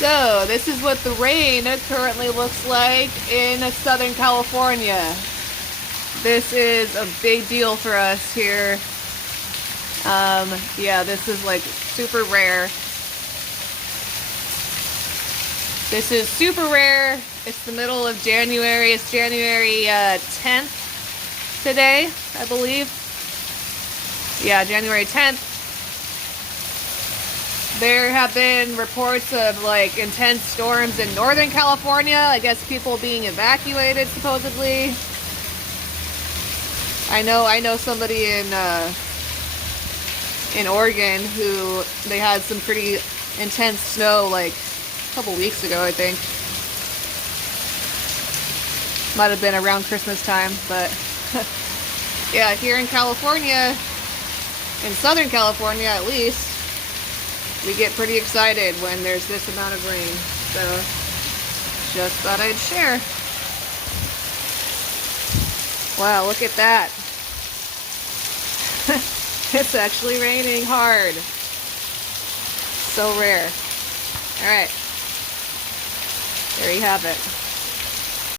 So, this is what the rain currently looks like in Southern California. This is a big deal for us here. Yeah, this is like super rare. This is super rare. It's the middle of January. It's January 10th today, I believe. Yeah, January 10th. There have been reports of like intense storms in Northern California. I guess people being evacuated supposedly. I know somebody in Oregon who they had some pretty intense snow like a couple weeks ago, I think. Might have been around Christmas time, but yeah, here in California, in Southern California at least, we get pretty excited when there's this amount of rain. So, just thought I'd share. Wow, look at that. It's actually raining hard. So rare. Alright. There you have it.